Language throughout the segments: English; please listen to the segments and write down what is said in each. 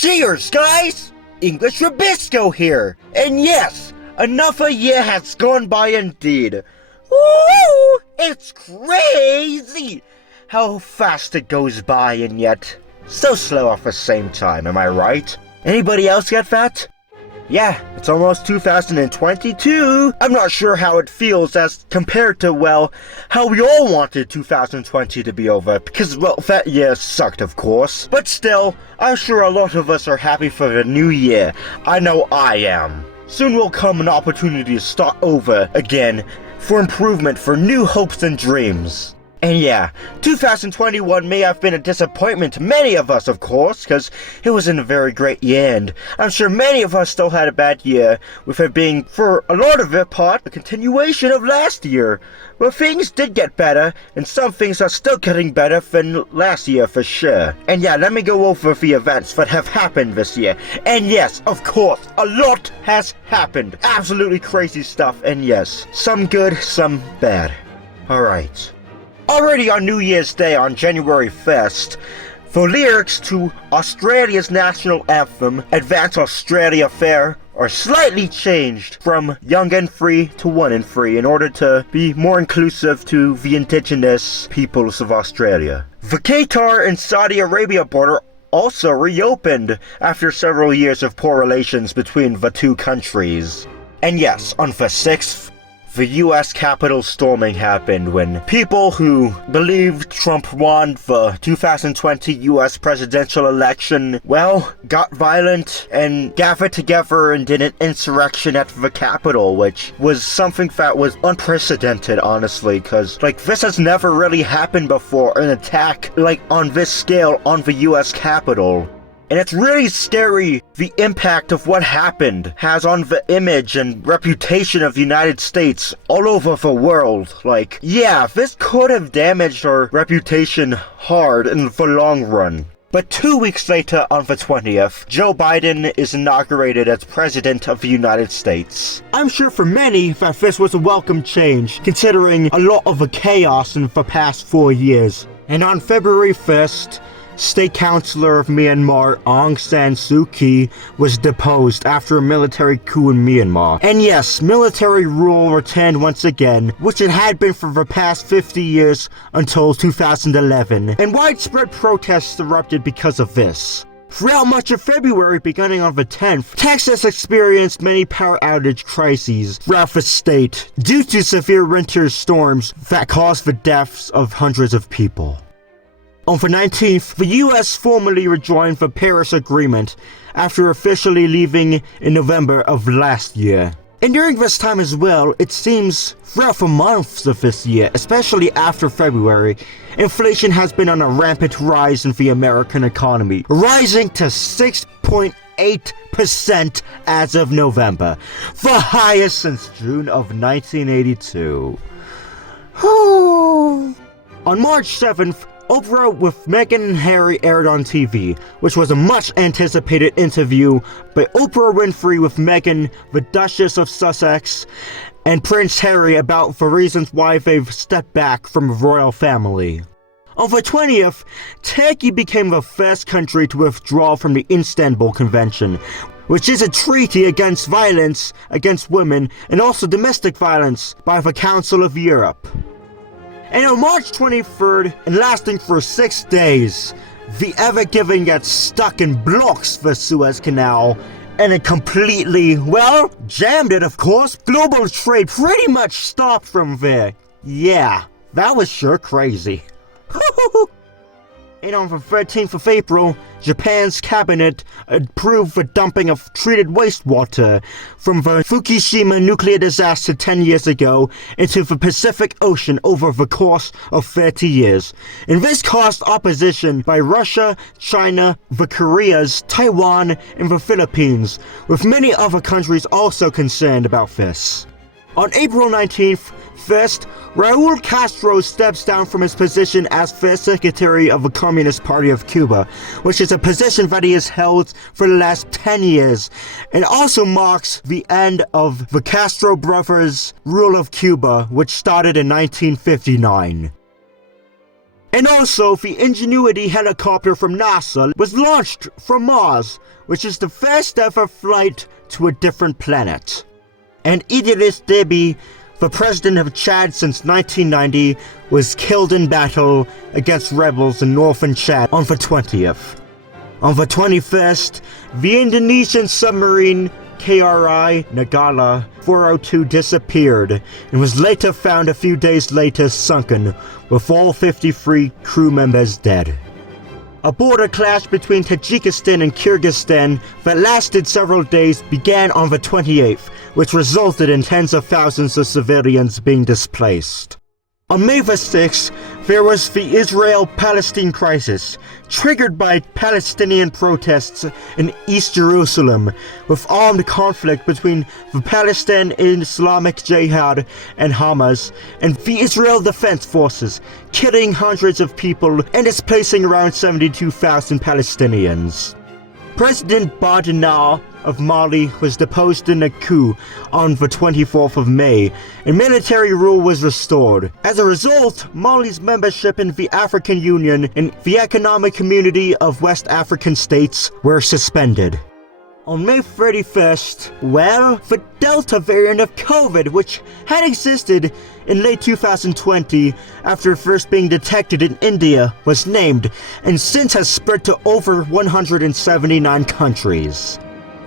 Cheers, guys! English Rabisco here. And yes, another year has gone by indeed. Woo! It's crazy how fast it goes by and yet so slow at the same time, am I right? Anybody else get that? Yeah, it's almost 2022. I'm not sure how it feels as compared to, well, how we all wanted 2020 to be over, because, well, that year sucked, of course. But still, I'm sure a lot of us are happy for the new year. I know I am. Soon will come an opportunity to start over again for improvement, for new hopes and dreams. And yeah, 2021 may have been a disappointment to many of us, of course, because it wasn't a very great year, and I'm sure many of us still had a bad year, with it being, for a lot of it part, a continuation of last year. Well, things did get better, and some things are still getting better than last year for sure. And yeah, let me go over the events that have happened this year. And yes, of course, a lot has happened. Absolutely crazy stuff, and yes, some good, some bad. Alright. Already on New Year's Day on January 1st, the lyrics to Australia's national anthem, Advance Australia Fair, are slightly changed from young and free to one and free in order to be more inclusive to the indigenous peoples of Australia. The Qatar and Saudi Arabia border also reopened after several years of poor relations between the two countries. And yes, on the 6th, the US Capitol storming happened when people who believed Trump won the 2020 US presidential election, well, got violent and gathered together and did an insurrection at the Capitol, which was something that was unprecedented, honestly, because, this has never really happened before, an attack, on this scale on the US Capitol. And it's really scary the impact of what happened has on the image and reputation of the United States all over the world. Yeah, this could have damaged our reputation hard in the long run. But 2 weeks later, on the 20th, Joe Biden is inaugurated as President of the United States. I'm sure for many that this was a welcome change, considering a lot of the chaos in the past 4 years. And on February 1st, State Councilor of Myanmar Aung San Suu Kyi was deposed after a military coup in Myanmar. And yes, military rule returned once again, which it had been for the past 50 years until 2011, and widespread protests erupted because of this. Throughout much of February, beginning on the 10th, Texas experienced many power outage crises throughout the state due to severe winter storms that caused the deaths of hundreds of people. On the 19th, the US formally rejoined the Paris Agreement after officially leaving in November of last year. And during this time as well, it seems throughout the months of this year, especially after February, inflation has been on a rampant rise in the American economy, rising to 6.8% as of November, the highest since June of 1982. On March 7th, Oprah with Meghan and Harry aired on TV, which was a much-anticipated interview by Oprah Winfrey with Meghan, the Duchess of Sussex, and Prince Harry about the reasons why they've stepped back from the royal family. On the 20th, Turkey became the first country to withdraw from the Istanbul Convention, which is a treaty against violence against women and also domestic violence by the Council of Europe. And on March 23rd, and lasting for 6 days, the Ever Given gets stuck and blocks the Suez Canal, and it completely, well, jammed it, of course. Global trade pretty much stopped from there. Yeah, that was sure crazy. And on the 13th of April, Japan's cabinet approved the dumping of treated wastewater from the Fukushima nuclear disaster 10 years ago into the Pacific Ocean over the course of 30 years. And this caused opposition by Russia, China, the Koreas, Taiwan, and the Philippines, with many other countries also concerned about this. On April 19th, first, Raul Castro steps down from his position as First Secretary of the Communist Party of Cuba, which is a position that he has held for the last 10 years, and also marks the end of the Castro brothers' rule of Cuba, which started in 1959. And also, the Ingenuity helicopter from NASA was launched from Mars, which is the first ever flight to a different planet. And Idris Deby, the president of Chad since 1990, was killed in battle against rebels in northern Chad on the 20th. On the 21st, the Indonesian submarine KRI Nanggala 402 disappeared and was later found a few days later sunken, with all 53 crew members dead. A border clash between Tajikistan and Kyrgyzstan that lasted several days began on the 28th, which resulted in tens of thousands of civilians being displaced. On May the 6th, there was the Israel-Palestine crisis, triggered by Palestinian protests in East Jerusalem, with armed conflict between the Palestinian Islamic Jihad and Hamas and the Israel Defense Forces, killing hundreds of people and displacing around 72,000 Palestinians. President Bardinar of Mali was deposed in a coup on the 24th of May, and military rule was restored. As a result, Mali's membership in the African Union and the Economic Community of West African States were suspended. On May 31st, the Delta variant of COVID, which had existed in late 2020 after first being detected in India, was named and since has spread to over 179 countries.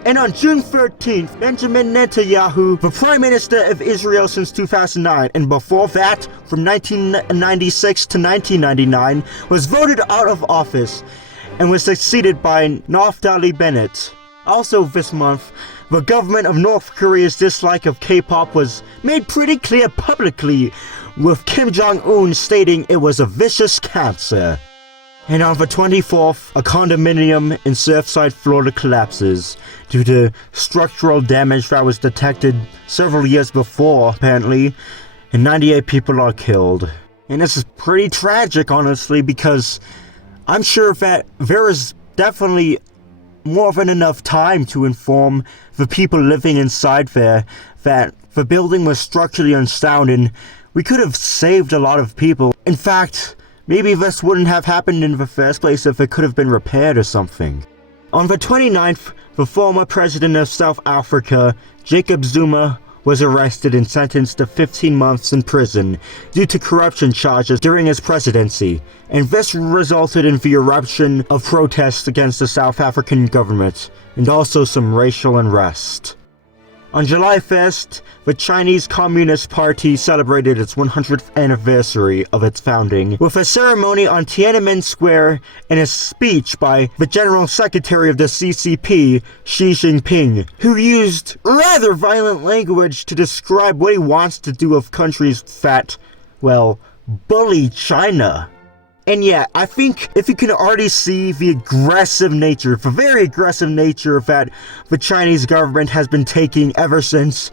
And on June 13th, Benjamin Netanyahu, the Prime Minister of Israel since 2009, and before that, from 1996 to 1999, was voted out of office and was succeeded by Naftali Bennett. Also this month, the government of North Korea's dislike of K-pop was made pretty clear publicly, with Kim Jong-un stating it was a vicious cancer. And on the 24th, a condominium in Surfside, Florida collapses due to structural damage that was detected several years before, apparently, and 98 people are killed. And this is pretty tragic, honestly, because I'm sure that there is definitely more than enough time to inform the people living inside there that the building was structurally unsound and we could have saved a lot of people. In fact, maybe this wouldn't have happened in the first place if it could have been repaired or something. On the 29th, the former president of South Africa, Jacob Zuma, was arrested and sentenced to 15 months in prison due to corruption charges during his presidency, and this resulted in the eruption of protests against the South African government, and also some racial unrest. On July 1st, the Chinese Communist Party celebrated its 100th anniversary of its founding with a ceremony on Tiananmen Square and a speech by the General Secretary of the CCP, Xi Jinping, who used rather violent language to describe what he wants to do with countries that, bully China. And yeah, I think if you can already see the aggressive nature, the very aggressive nature that the Chinese government has been taking ever since,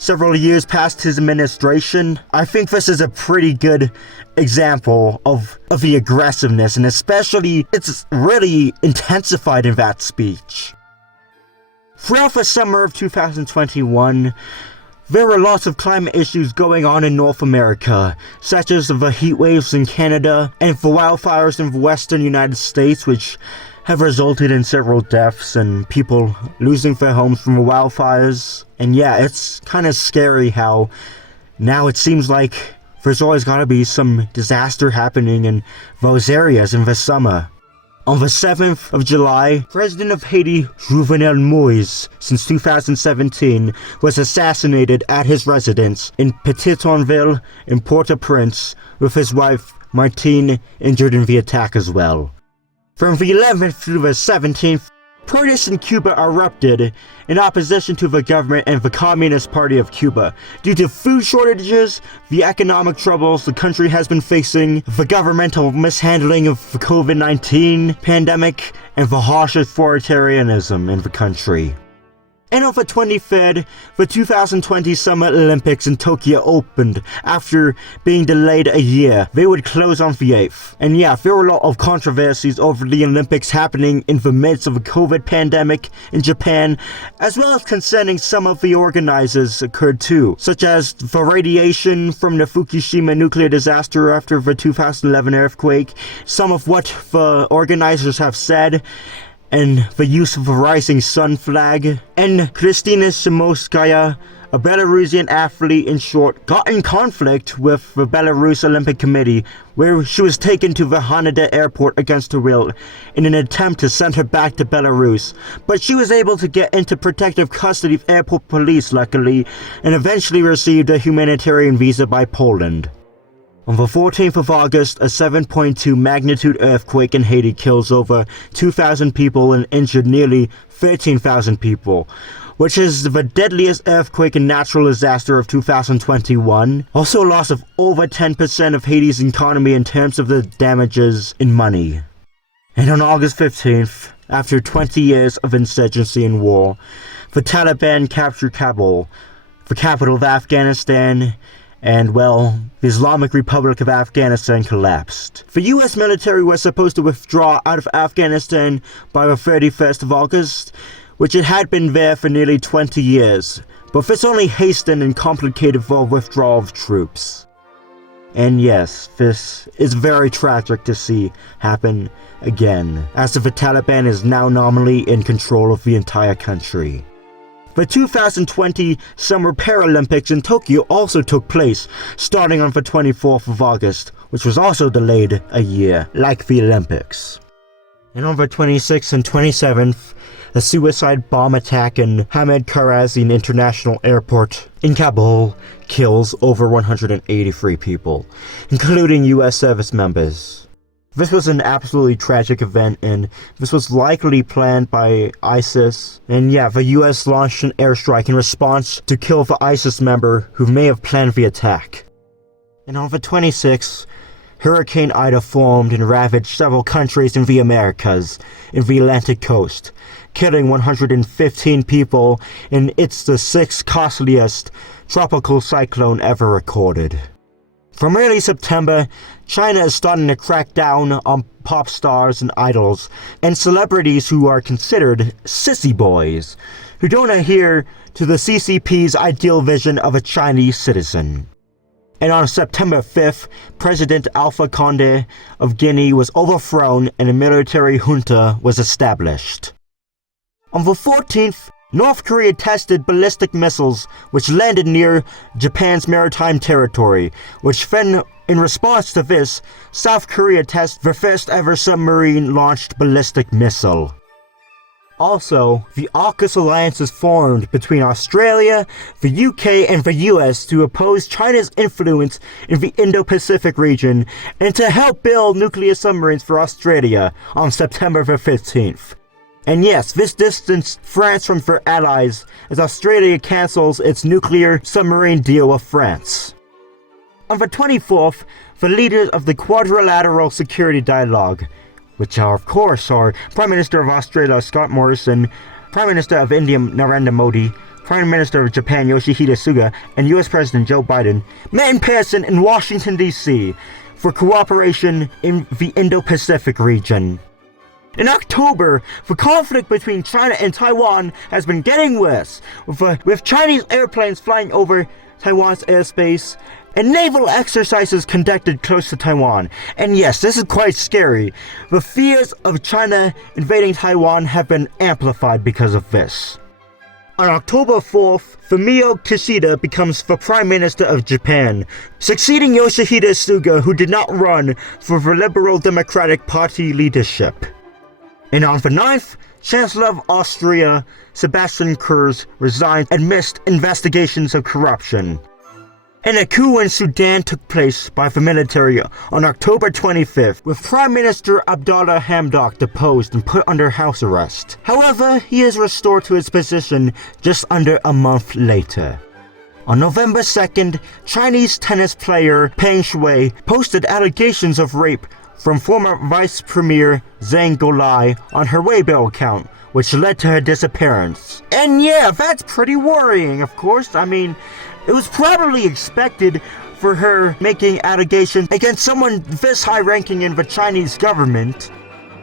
several years past his administration, I think this is a pretty good example of the aggressiveness, and especially it's really intensified in that speech. Throughout the summer of 2021, there were lots of climate issues going on in North America, such as the heat waves in Canada and the wildfires in the western United States, which have resulted in several deaths and people losing their homes from the wildfires. And yeah, it's kind of scary how now it seems like there's always gotta be some disaster happening in those areas in the summer. On the 7th of July, President of Haiti, Jovenel Moïse, since 2017, was assassinated at his residence in Petitonville in Port-au-Prince, with his wife, Martine, injured in the attack as well. From the 11th through the 17th, protests in Cuba erupted in opposition to the government and the Communist Party of Cuba due to food shortages, the economic troubles the country has been facing, the governmental mishandling of the COVID-19 pandemic, and the harsh authoritarianism in the country. And on the 23rd, the 2020 Summer Olympics in Tokyo opened after being delayed a year. They would close on the 8th. And yeah, there were a lot of controversies over the Olympics happening in the midst of a COVID pandemic in Japan, as well as concerning some of the organizers occurred too, such as the radiation from the Fukushima nuclear disaster after the 2011 earthquake, some of what the organizers have said, and the use of a rising sun flag. And Christina Samoskaya, a Belarusian athlete in short, got in conflict with the Belarus Olympic Committee, where she was taken to the Haneda airport against her will in an attempt to send her back to Belarus. But she was able to get into protective custody of airport police luckily, and eventually received a humanitarian visa by Poland. On the 14th of August, a 7.2 magnitude earthquake in Haiti kills over 2,000 people and injured nearly 13,000 people, which is the deadliest earthquake and natural disaster of 2021. Also a loss of over 10% of Haiti's economy in terms of the damages in money. And on August 15th, after 20 years of insurgency and war, the Taliban captured Kabul, the capital of Afghanistan, and, well, the Islamic Republic of Afghanistan collapsed. The US military was supposed to withdraw out of Afghanistan by the 31st of August, which it had been there for nearly 20 years, but this only hastened and complicated the withdrawal of troops. And yes, this is very tragic to see happen again, as the Taliban is now nominally in control of the entire country. The 2020 Summer Paralympics in Tokyo also took place, starting on the 24th of August, which was also delayed a year, like the Olympics. And on the 26th and 27th, a suicide bomb attack in Hamid Karzai International Airport in Kabul kills over 183 people, including US service members. This was an absolutely tragic event, and this was likely planned by ISIS. And yeah, the US launched an airstrike in response to kill the ISIS member who may have planned the attack. And on the 26th, Hurricane Ida formed and ravaged several countries in the Americas, in the Atlantic coast, killing 115 people, and it's the 6th costliest tropical cyclone ever recorded. From early September, China is starting to crack down on pop stars and idols, and celebrities who are considered sissy boys, who don't adhere to the CCP's ideal vision of a Chinese citizen. And on September 5th, President Alpha Condé of Guinea was overthrown and a military junta was established. On the 14th, North Korea tested ballistic missiles which landed near Japan's maritime territory, which then, in response to this, South Korea tested the first ever submarine-launched ballistic missile. Also, the AUKUS alliance is formed between Australia, the UK, and the US to oppose China's influence in the Indo-Pacific region and to help build nuclear submarines for Australia on September the 15th. And yes, this distanced France from their allies as Australia cancels its nuclear submarine deal with France. On the 24th, the leaders of the Quadrilateral Security Dialogue, which are of course are Prime Minister of Australia Scott Morrison, Prime Minister of India Narendra Modi, Prime Minister of Japan Yoshihide Suga, and US President Joe Biden, met in person in Washington, D.C. for cooperation in the Indo-Pacific region. In October, the conflict between China and Taiwan has been getting worse, with Chinese airplanes flying over Taiwan's airspace and naval exercises conducted close to Taiwan. And yes, this is quite scary. The fears of China invading Taiwan have been amplified because of this. On October 4th, Fumio Kishida becomes the Prime Minister of Japan, succeeding Yoshihide Suga, who did not run for the Liberal Democratic Party leadership. And on the 9th, Chancellor of Austria, Sebastian Kurz, resigned amidst investigations of corruption. And a coup in Sudan took place by the military on October 25th, with Prime Minister Abdallah Hamdok deposed and put under house arrest. However, he is restored to his position just under a month later. On November 2nd, Chinese tennis player Peng Shuai posted allegations of rape from former Vice Premier Zhang Golai on her Weibo account, which led to her disappearance. And yeah, that's pretty worrying, of course. I mean, it was probably expected for her making allegations against someone this high-ranking in the Chinese government.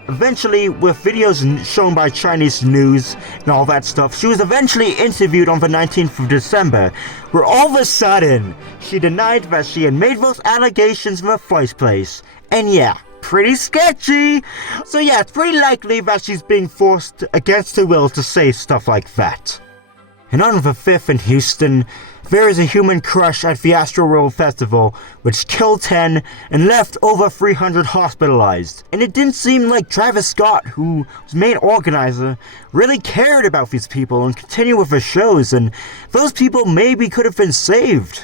Eventually, with videos shown by Chinese news and all that stuff, she was eventually interviewed on the 19th of December, where all of a sudden, she denied that she had made those allegations in the first place. And yeah, pretty sketchy. So yeah, it's pretty likely that she's being forced against her will to say stuff like that. And on the 5th in Houston, there is a human crush at the Astroworld Festival, which killed 10 and left over 300 hospitalized. And it didn't seem like Travis Scott, who was the main organizer, really cared about these people and continued with the shows, and those people maybe could have been saved.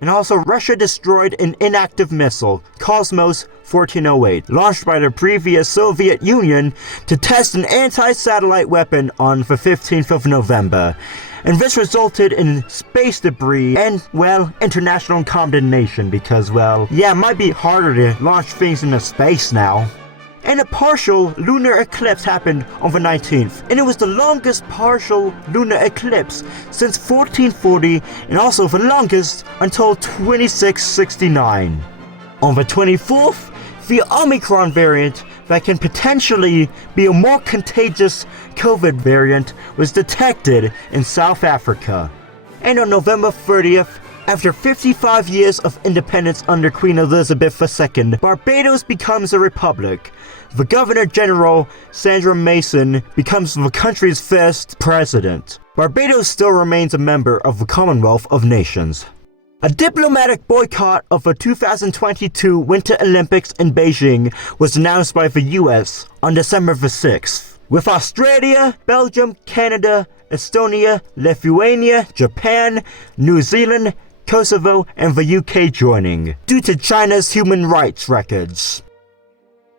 And also, Russia destroyed an inactive missile, Cosmos 1408, launched by the previous Soviet Union to test an anti-satellite weapon on the 15th of November. And this resulted in space debris and, well, international condemnation because, well, yeah, it might be harder to launch things into space now. And a partial lunar eclipse happened on the 19th, and it was the longest partial lunar eclipse since 1440, and also the longest until 2669. On the 24th, the Omicron variant that can potentially be a more contagious COVID variant was detected in South Africa. And on November 30th, after 55 years of independence under Queen Elizabeth II, Barbados becomes a republic. The Governor-General, Sandra Mason, becomes the country's first president. Barbados still remains a member of the Commonwealth of Nations. A diplomatic boycott of the 2022 Winter Olympics in Beijing was announced by the US on December the 6th, with Australia, Belgium, Canada, Estonia, Lithuania, Japan, New Zealand, Kosovo, and the UK joining, due to China's human rights records.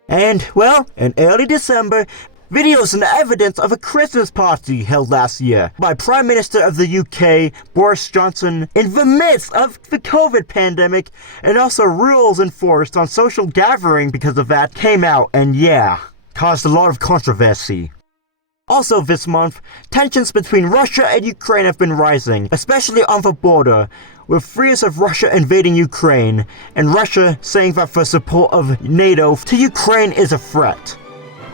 And, well, in early December, videos and evidence of a Christmas party held last year by Prime Minister of the UK, Boris Johnson, in the midst of the COVID pandemic, and also rules enforced on social gathering because of that came out and yeah, caused a lot of controversy. Also this month, tensions between Russia and Ukraine have been rising, especially on the border, with fears of Russia invading Ukraine, and Russia saying that the support of NATO to Ukraine is a threat.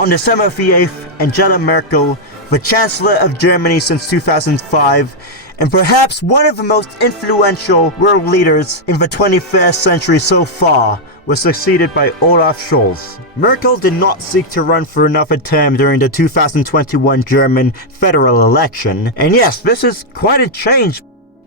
On December the 8th, Angela Merkel, the Chancellor of Germany since 2005, and perhaps one of the most influential world leaders in the 21st century so far, was succeeded by Olaf Scholz. Merkel did not seek to run for another term during the 2021 German federal election, and yes, this is quite a change.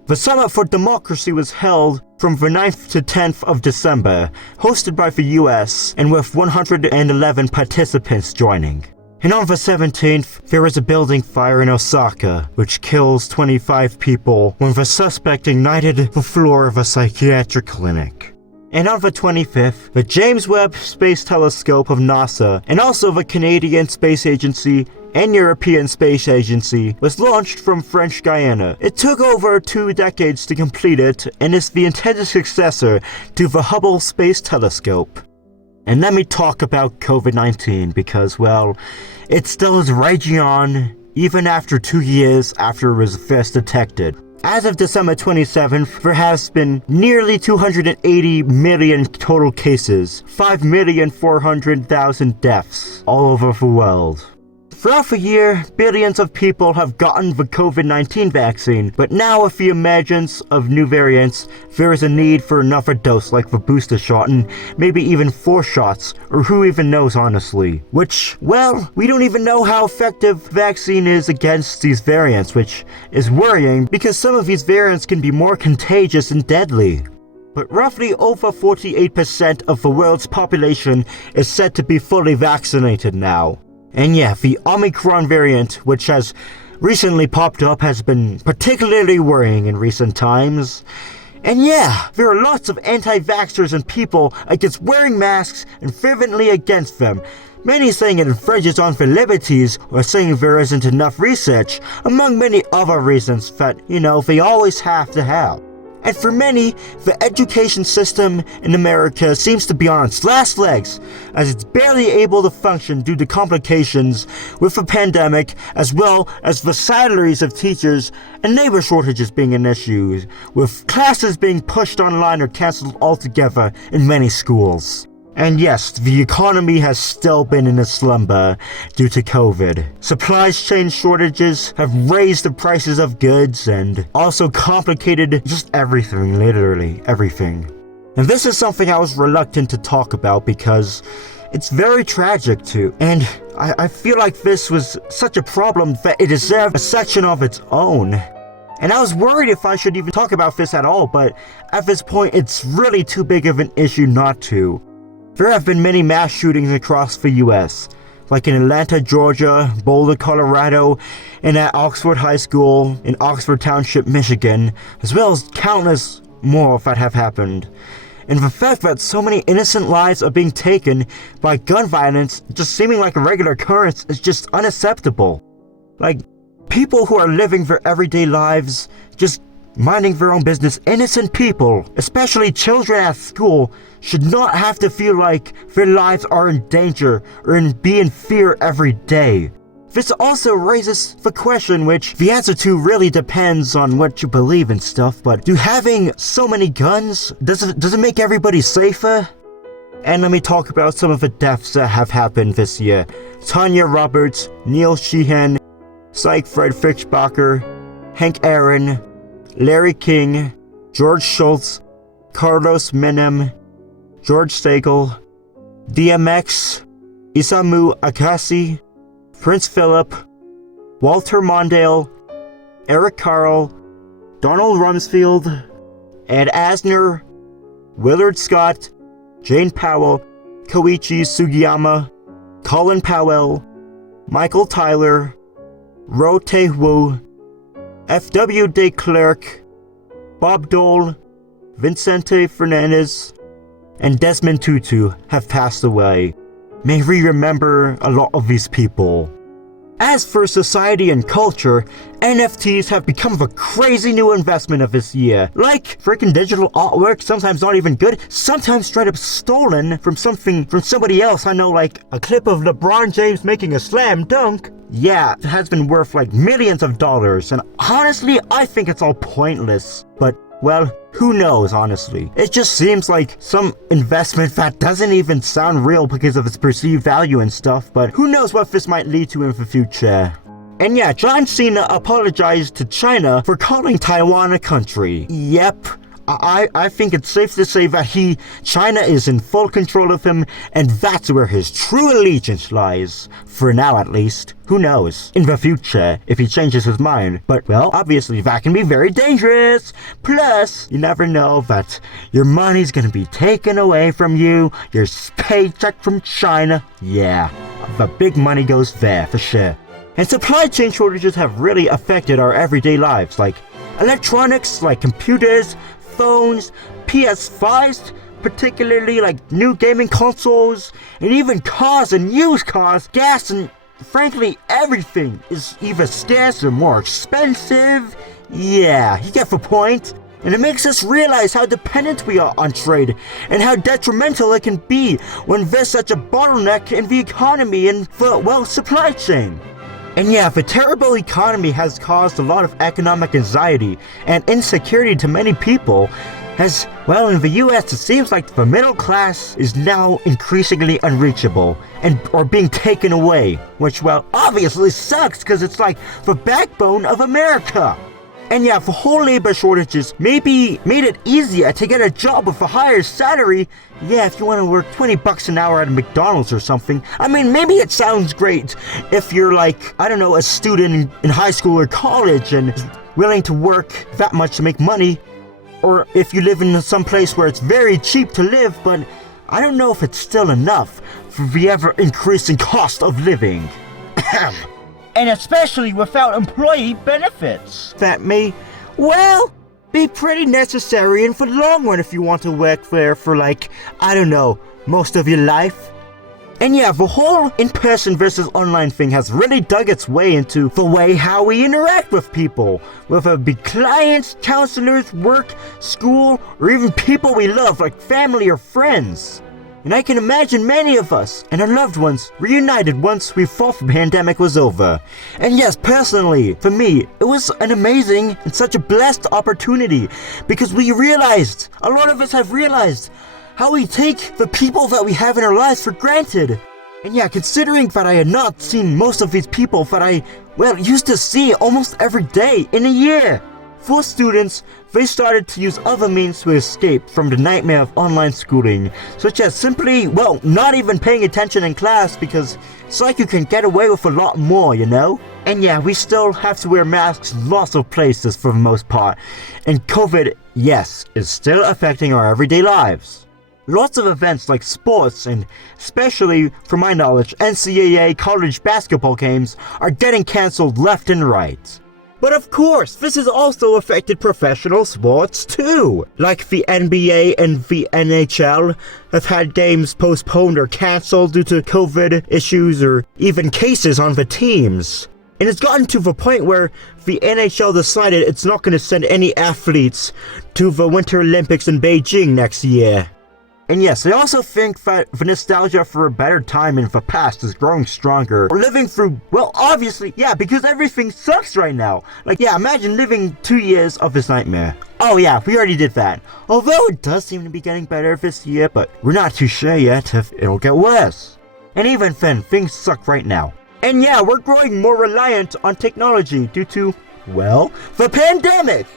The Summit for Democracy was held from the 9th to 10th of December, hosted by the US, and with 111 participants joining. And on the 17th, there was a building fire in Osaka, which kills 25 people when the suspect ignited the floor of a psychiatric clinic. And on the 25th, the James Webb Space Telescope of NASA, and also the Canadian Space Agency and European Space Agency, was launched from French Guiana. It took over 2 decades to complete it, and is the intended successor to the Hubble Space Telescope. And let me talk about COVID-19 because, well, it still is raging on, even after 2 years after it was first detected. As of December 27th, there has been nearly 280 million total cases, 5,400,000 deaths all over the world. Throughout the year, billions of people have gotten the COVID-19 vaccine, but now with the emergence of new variants, there is a need for another dose like the booster shot and maybe even 4 shots, or who even knows honestly. Which, well, we don't even know how effective the vaccine is against these variants, which is worrying because some of these variants can be more contagious and deadly. But roughly over 48% of the world's population is said to be fully vaccinated now. And yeah, the Omicron variant, which has recently popped up, has been particularly worrying in recent times. And yeah, there are lots of anti-vaxxers and people against wearing masks and fervently against them. Many saying it infringes on their liberties, or saying there isn't enough research, among many other reasons that, they always have to have. And for many, the education system in America seems to be on its last legs, as it's barely able to function due to complications with the pandemic, as well as the salaries of teachers and labor shortages being an issue, with classes being pushed online or cancelled altogether in many schools. And yes, the economy has still been in a slumber due to COVID. Supply chain shortages have raised the prices of goods and also complicated just everything, literally everything. And this is something I was reluctant to talk about because it's very tragic too. And I feel like this was such a problem that it deserved a section of its own. And I was worried if I should even talk about this at all, but at this point it's really too big of an issue not to. There have been many mass shootings across the US, like in Atlanta, Georgia, Boulder, Colorado, and at Oxford High School in Oxford Township, Michigan, as well as countless more that have happened. And the fact that so many innocent lives are being taken by gun violence just seeming like a regular occurrence is just unacceptable. Like, people who are living their everyday lives, just minding their own business, innocent people, especially children at school, should not have to feel like their lives are in danger or be in fear every day. This also raises the question, which the answer to really depends on what you believe and stuff, but do having so many guns, does it make everybody safer? And let me talk about some of the deaths that have happened this year. Tanya Roberts, Neil Sheehan, Siegfried Fischbacher, Hank Aaron, Larry King, George Schultz, Carlos Menem, George Stagel, DMX, Isamu Akasi, Prince Philip, Walter Mondale, Eric Carle, Donald Rumsfeld, Ed Asner, Willard Scott, Jane Powell, Koichi Sugiyama, Colin Powell, Michael Tyler, Ro Tae-woo, F.W. de Klerk, Bob Dole, Vincente Fernandez, and Desmond Tutu have passed away. May we remember a lot of these people. As for society and culture, NFTs have become the crazy new investment of this year. Like freaking digital artwork, sometimes not even good, sometimes straight up stolen from somebody else. I know, like a clip of LeBron James making a slam dunk. Yeah, it has been worth like millions of dollars, and honestly, I think it's all pointless. But, well, who knows, honestly. It just seems like some investment that doesn't even sound real because of its perceived value and stuff, but who knows what this might lead to in the future. And yeah, John Cena apologized to China for calling Taiwan a country. Yep. I think it's safe to say that China is in full control of him, and that's where his true allegiance lies. For now, at least. Who knows? In the future, if he changes his mind. But, well, obviously that can be very dangerous. Plus, you never know that your money's gonna be taken away from you, your paycheck from China. Yeah, the big money goes there, for sure. And supply chain shortages have really affected our everyday lives, like electronics, like computers, phones, PS5s, particularly like new gaming consoles, and even cars and used cars, gas, and frankly everything is either scarce or more expensive. Yeah, you get the point. And it makes us realize how dependent we are on trade, and how detrimental it can be when there's such a bottleneck in the economy and the, well, supply chain. And yeah, the terrible economy has caused a lot of economic anxiety and insecurity to many people, as, well, in the US it seems like the middle class is now increasingly unreachable or being taken away, which, well, obviously sucks because it's like the backbone of America. And yeah, the whole labor shortages maybe made it easier to get a job with a higher salary. Yeah, if you want to work 20 bucks an hour at a McDonald's or something. I mean, maybe it sounds great if you're like, I don't know, a student in high school or college and willing to work that much to make money. Or if you live in some place where it's very cheap to live, but I don't know if it's still enough for the ever-increasing cost of living. And especially without employee benefits. That may, well, be pretty necessary in the long run if you want to work there for like, I don't know, most of your life. And yeah, the whole in-person versus online thing has really dug its way into the way how we interact with people, whether it be clients, counselors, work, school, or even people we love like family or friends. And I can imagine many of us and our loved ones reunited once we thought the pandemic was over. And yes, personally, for me, it was an amazing and such a blessed opportunity because a lot of us have realized how we take the people that we have in our lives for granted. And yeah, considering that I had not seen most of these people that I, used to see almost every day in a year. For students, they started to use other means to escape from the nightmare of online schooling, such as simply, not even paying attention in class because it's like you can get away with a lot more, you know? And yeah, we still have to wear masks in lots of places for the most part. And COVID, yes, is still affecting our everyday lives. Lots of events like sports and, especially from my knowledge, NCAA college basketball games are getting cancelled left and right. But of course, this has also affected professional sports too. Like the NBA and the NHL have had games postponed or cancelled due to COVID issues or even cases on the teams. And it's gotten to the point where the NHL decided it's not going to send any athletes to the Winter Olympics in Beijing next year. And yes, I also think that the nostalgia for a better time in the past is growing stronger. We're living through, obviously, because everything sucks right now. Imagine living 2 years of this nightmare. Oh yeah, we already did that. Although it does seem to be getting better this year, but we're not too sure yet if it'll get worse. And even then, things suck right now. And yeah, we're growing more reliant on technology due to, the pandemic.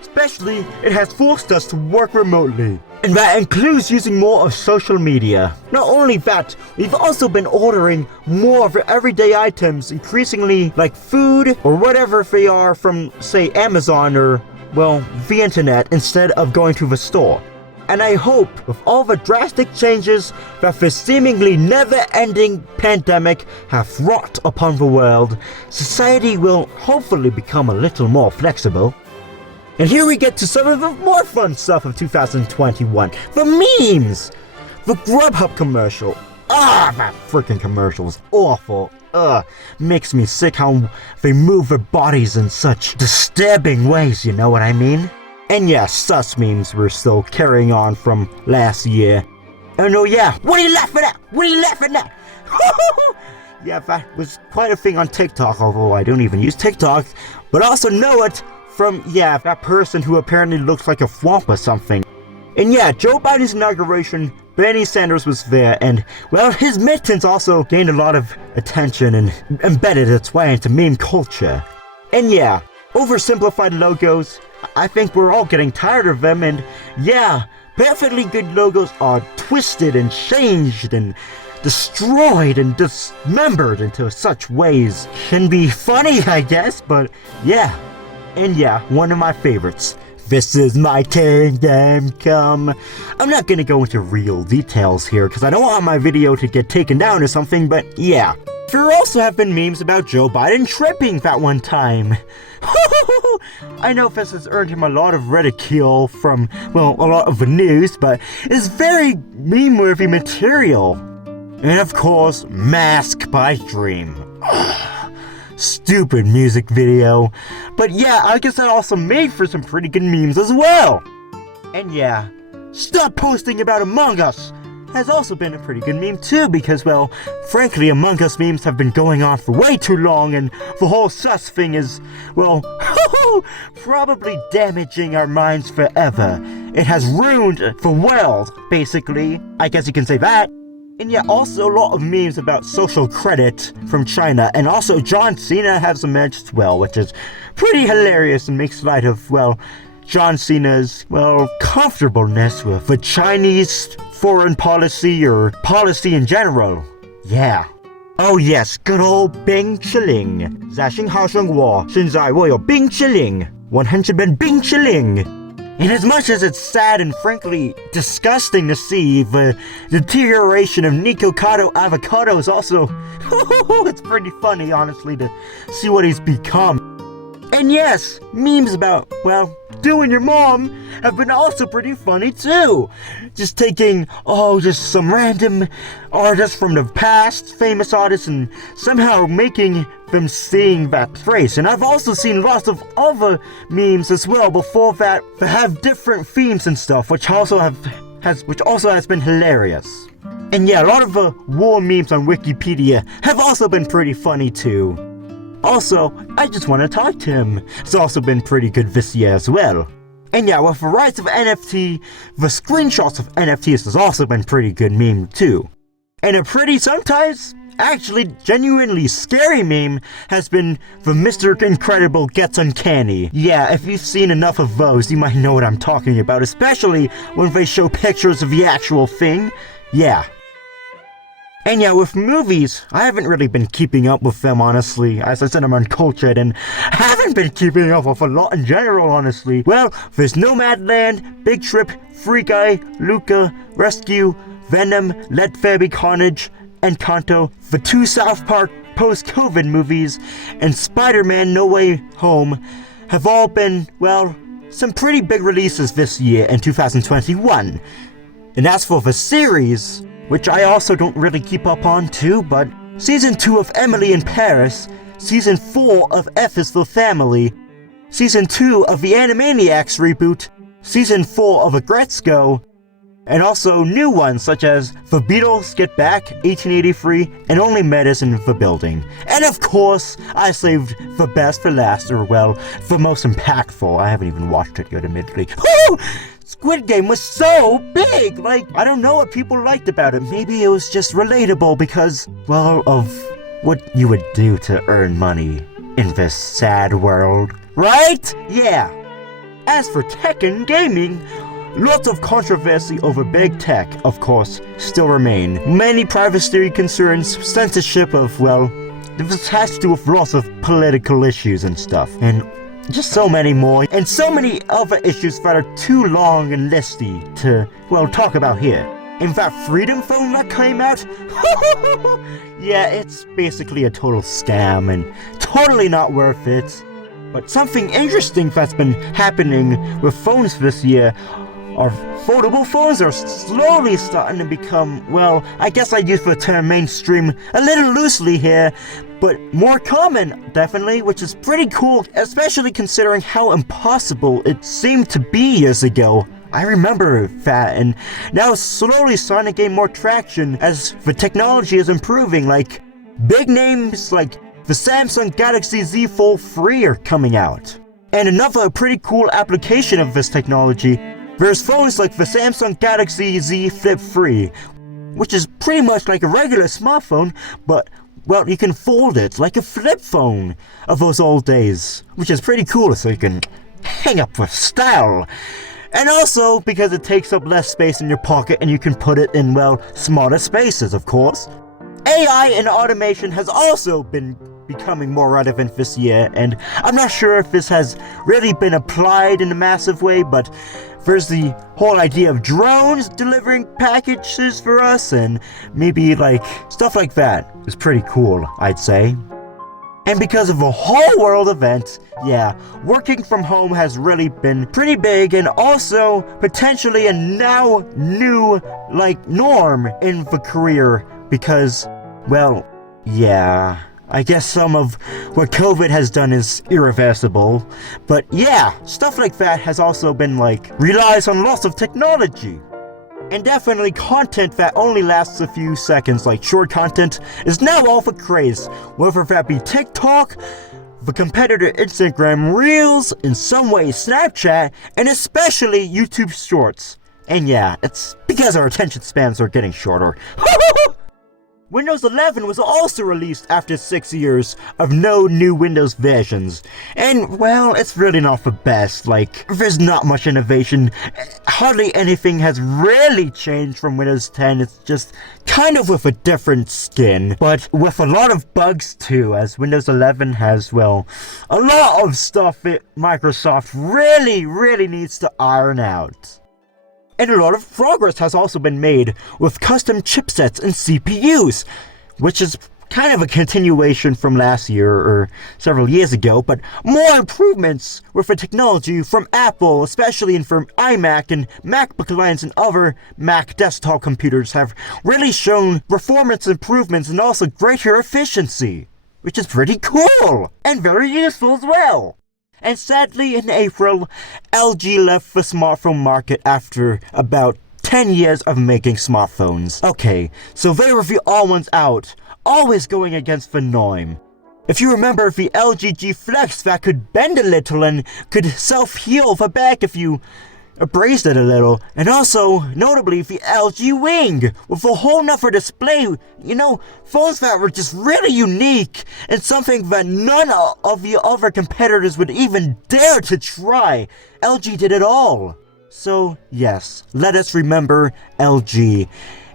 Especially, it has forced us to work remotely. And that includes using more of social media. Not only that, we've also been ordering more of our everyday items, increasingly like food or whatever they are from, say, Amazon or, the internet instead of going to the store. And I hope, with all the drastic changes that the seemingly never-ending pandemic have wrought upon the world, society will hopefully become a little more flexible. And here we get to some of the more fun stuff of 2021. The memes! The Grubhub commercial. That freaking commercial was awful. Makes me sick how they move their bodies in such disturbing ways, you know what I mean? And yeah, sus memes were still carrying on from last year. And oh yeah, what are you laughing at? What are you laughing at? Yeah, that was quite a thing on TikTok, although I don't even use TikTok. But I also know it from, that person who apparently looks like a swamp or something. And yeah, Joe Biden's inauguration, Bernie Sanders was there, and, his mittens also gained a lot of attention and embedded its way into meme culture. And yeah, oversimplified logos, I think we're all getting tired of them, and perfectly good logos are twisted and changed and destroyed and dismembered into such ways. Can be funny, I guess, but yeah. And one of my favorites. This is my kingdom come. I'm not gonna go into real details here because I don't want my video to get taken down or something, but yeah. There also have been memes about Joe Biden tripping that one time. I know this has earned him a lot of ridicule from, a lot of the news, but it's very meme-worthy material. And of course, Mask by Dream. Stupid music video. But I guess that also made for some pretty good memes as well. And stop posting about Among Us has also been a pretty good meme too because, frankly, Among Us memes have been going on for way too long and the whole sus thing is, probably damaging our minds forever. It has ruined the world, basically. I guess you can say that. And also a lot of memes about social credit from China, and also John Cena has emerged as well, which is pretty hilarious and makes light of, John Cena's, comfortableness with the Chinese foreign policy or policy in general. Yeah. Oh yes, good old Bing Chilling. 在新号生活，现在我有冰淇淋，100元冰淇淋。And as much as it's sad and frankly disgusting to see, the deterioration of Nico Cotto Avocado is also, it's pretty funny, honestly, to see what he's become. And yes, memes about, do and your mom have been also pretty funny too. Just taking, just some random artists from the past, famous artists, and somehow making them sing that phrase. And I've also seen lots of other memes as well before that have different themes and stuff, which also has been hilarious. And yeah, a lot of the war memes on Wikipedia have also been pretty funny too. Also, I just want to talk to him. It's also been pretty good this year as well. And yeah, with the rise of NFT, the screenshots of NFTs has also been pretty good meme too. And a pretty, sometimes, actually genuinely scary meme has been the Mr. Incredible Gets Uncanny. Yeah, if you've seen enough of those, you might know what I'm talking about, especially when they show pictures of the actual thing. Yeah. And yeah, with movies, I haven't really been keeping up with them, honestly. As I said, I'm uncultured and haven't been keeping up with a lot in general, honestly. Well, there's Nomadland, Big Trip, Free Guy, Luca, Rescue, Venom, Let There Be Carnage, Encanto, the 2 South Park post-COVID movies, and Spider-Man No Way Home have all been, well, some pretty big releases this year in 2021. And as for the series, which I also don't really keep up on too, but Season 2 of Emily in Paris, Season 4 of F is for Family, Season 2 of the Animaniacs reboot, Season 4 of Rabisco, and also new ones such as The Beatles Get Back, 1883, and Only Metas in the Building. And of course, I saved the best for last, or well, the most impactful. I haven't even watched it yet, admittedly. Woo! Squid Game was so big! I don't know what people liked about it. Maybe it was just relatable because, well, of what you would do to earn money in this sad world. Right? Yeah. As for tech and gaming, lots of controversy over big tech, of course, still remain. Many privacy concerns, censorship of, well, this has to do with lots of political issues and stuff. And just so many more, and so many other issues that are too long and listy to, well, talk about here. In that Freedom Phone that came out, yeah, it's basically a total scam and totally not worth it. But something interesting that's been happening with phones this year are foldable phones are slowly starting to become, well, I guess I'd use the term mainstream a little loosely here, but more common, definitely, which is pretty cool, especially considering how impossible it seemed to be years ago. I remember that, and now it's slowly starting to gain more traction as the technology is improving, like big names like the Samsung Galaxy Z Fold 3 are coming out. And another pretty cool application of this technology, there's phones like the Samsung Galaxy Z Flip 3, which is pretty much like a regular smartphone, but, well, you can fold it like a flip phone of those old days, which is pretty cool, so you can hang up with style. And also, because it takes up less space in your pocket and you can put it in, well, smaller spaces, of course. AI and automation has also been becoming more relevant this year, and I'm not sure if this has really been applied in a massive way, but there's the whole idea of drones delivering packages for us, and maybe like stuff like that is pretty cool, I'd say. And because of a whole world event, yeah, working from home has really been pretty big, and also potentially a now new, like, norm in the career, because, well, yeah, I guess some of what COVID has done is irreversible, but yeah, stuff like that has also been, like, relies on lots of technology. And definitely content that only lasts a few seconds, like short content, is now all the craze, whether that be TikTok, the competitor Instagram Reels, in some way Snapchat, and especially YouTube Shorts. And yeah, it's because our attention spans are getting shorter. Windows 11 was also released after 6 years of no new Windows versions. And, well, it's really not the best. Like, there's not much innovation. Hardly anything has really changed from Windows 10. It's just kind of with a different skin. But with a lot of bugs too, as Windows 11 has, well, a lot of stuff that Microsoft really needs to iron out. And a lot of progress has also been made with custom chipsets and CPUs, which is kind of a continuation from last year or several years ago, but more improvements with the technology from Apple, especially in from iMac and MacBook lines and other Mac desktop computers have really shown performance improvements and also greater efficiency, which is pretty cool and very useful as well. And sadly, in April, LG left the smartphone market after about 10 years of making smartphones. Okay, so they were the all ones out, always going against the norm. If you remember the LG G Flex that could bend a little and could self-heal the back if you abrased it a little, and also, notably, the LG Wing, with a whole nother display, phones that were just really unique, and something that none of the other competitors would even dare to try. LG did it all. So, yes, let us remember LG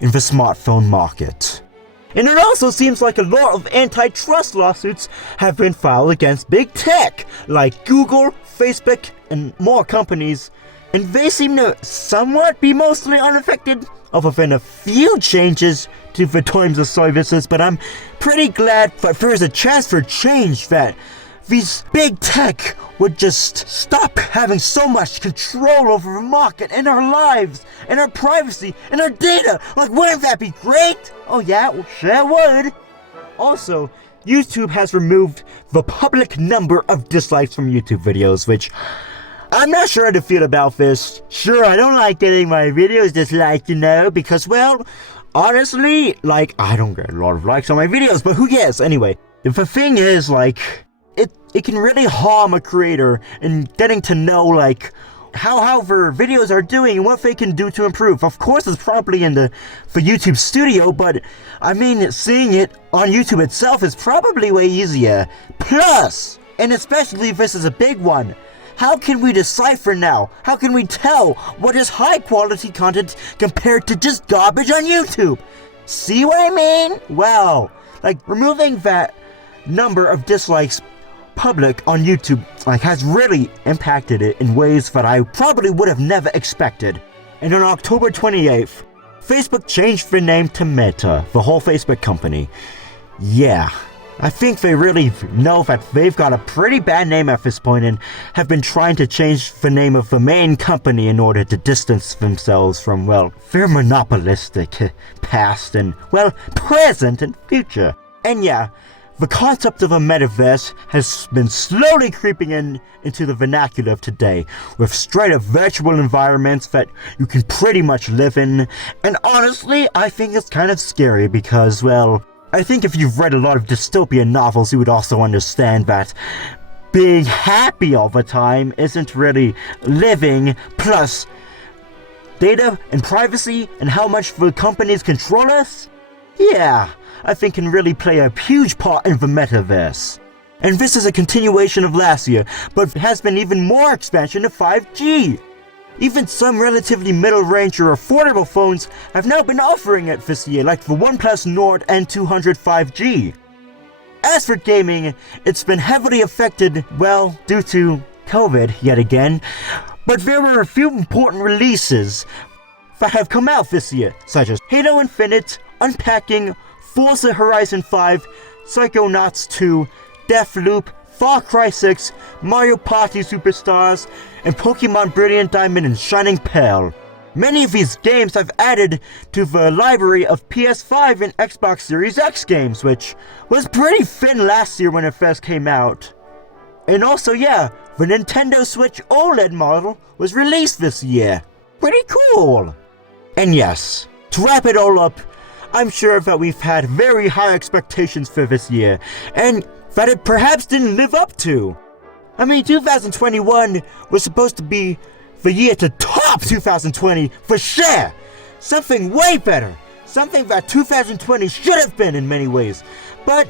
in the smartphone market. And it also seems like a lot of antitrust lawsuits have been filed against big tech, like Google, Facebook, and more companies, and they seem to somewhat be mostly unaffected, other than a few changes to the terms of services, but I'm pretty glad that there is a chance for change, that these big tech would just stop having so much control over the market and our lives and our privacy and our data. Like, wouldn't that be great? Oh yeah, well, sure would. Also, YouTube has removed the public number of dislikes from YouTube videos, which I'm not sure how to feel about this. Sure, I don't like getting my videos disliked, because, well, honestly, I don't get a lot of likes on my videos, but who cares? Anyway, the thing is, it can really harm a creator in getting to know, how their videos are doing and what they can do to improve. Of course, it's probably in the YouTube studio, but, I mean, seeing it on YouTube itself is probably way easier. Plus, and especially if this is a big one, how can we decipher now? How can we tell what is high-quality content compared to just garbage on YouTube? See what I mean? Well, removing that number of dislikes public on YouTube has really impacted it in ways that I probably would have never expected. And on October 28th, Facebook changed their name to Meta, the whole Facebook company. Yeah, I think they really know that they've got a pretty bad name at this point and have been trying to change the name of the main company in order to distance themselves from, well, their monopolistic past and, well, present and future. And yeah, the concept of a metaverse has been slowly creeping into the vernacular of today, with straight-up virtual environments that you can pretty much live in. And honestly, I think it's kind of scary because, well, I think if you've read a lot of dystopian novels, you would also understand that being happy all the time isn't really living, plus data and privacy and how much the companies control us? Yeah, I think can really play a huge part in the metaverse. And this is a continuation of last year, but has been even more expansion of 5G. Even some relatively middle-range or affordable phones have now been offering it this year, like the OnePlus Nord N200 5G. As for gaming, it's been heavily affected, well, due to COVID yet again, but there were a few important releases that have come out this year, such as Halo Infinite, Unpacking, Forza Horizon 5, Psychonauts 2, Deathloop, Far Cry 6, Mario Party Superstars, and Pokemon Brilliant Diamond and Shining Pearl. Many of these games have added to the library of PS5 and Xbox Series X games, which was pretty thin last year when it first came out. And also, yeah, the Nintendo Switch OLED model was released this year. Pretty cool! And yes, to wrap it all up, I'm sure that we've had very high expectations for this year, and that it perhaps didn't live up to. I mean, 2021 was supposed to be the year to top 2020 for sure. Something way better. Something that 2020 should have been in many ways. But,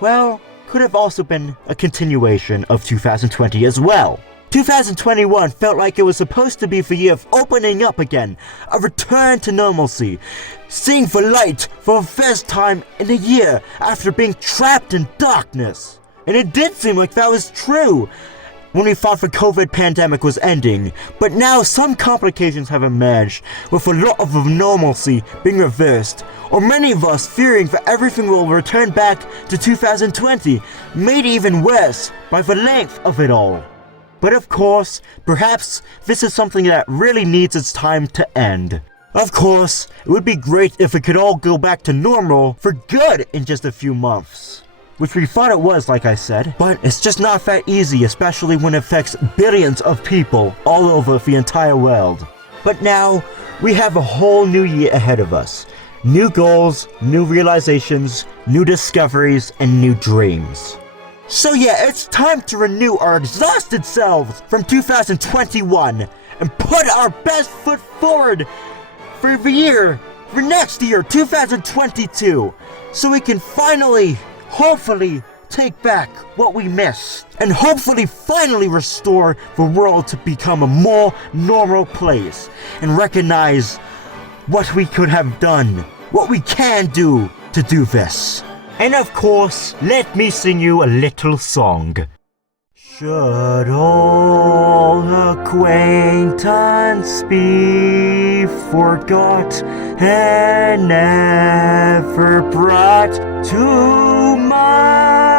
well, could have also been a continuation of 2020 as well. 2021 felt like it was supposed to be the year of opening up again, a return to normalcy, seeing the light for the first time in a year after being trapped in darkness. And it did seem like that was true. when we thought the COVID pandemic was ending, but now some complications have emerged, with a lot of normalcy being reversed, or many of us fearing that everything will return back to 2020, made even worse by the length of it all. But of course, perhaps this is something that really needs its time to end. Of course, it would be great if it could all go back to normal for good in just a few months. Which we thought it was, like I said, but it's just not that easy, especially when it affects billions of people all over the entire world. But now, we have a whole new year ahead of us. New goals, new realizations, new discoveries, and new dreams. So yeah, it's time to renew our exhausted selves from 2021 and put our best foot forward for next year, 2022, so we can finally, hopefully, take back what we missed, and hopefully finally restore the world to become a more normal place, and recognize what we could have done, what we can do to do this. And of course, let me sing you a little song. Should old acquaintance be forgot and never brought to mind?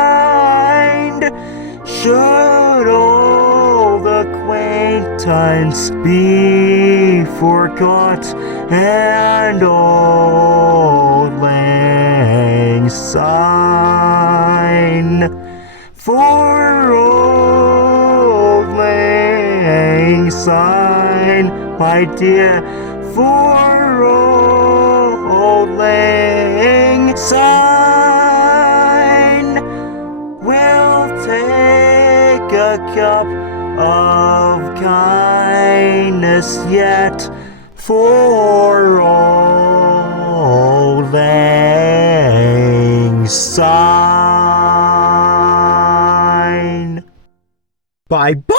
Should old acquaintance be forgot and old lang syne? For old lang syne, my dear, for old lang syne, we'll take a cup of kindness yet for old lang syne. Bye-bye!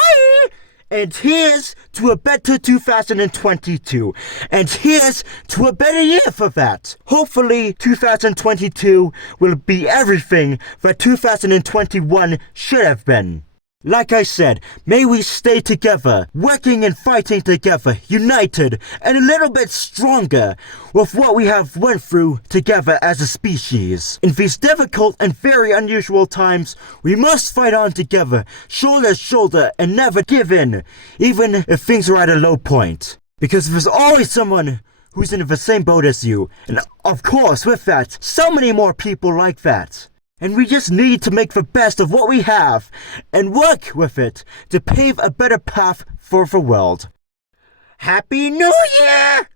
And here's to a better 2022. And here's to a better year for that. Hopefully, 2022 will be everything that 2021 should have been. Like I said, may we stay together, working and fighting together, united, and a little bit stronger with what we have went through together as a species. In these difficult and very unusual times, we must fight on together, shoulder to shoulder, and never give in, even if things are at a low point. Because there's always someone who's in the same boat as you, and of course, with that, so many more people like that. And we just need to make the best of what we have and work with it to pave a better path for the world. Happy New Year!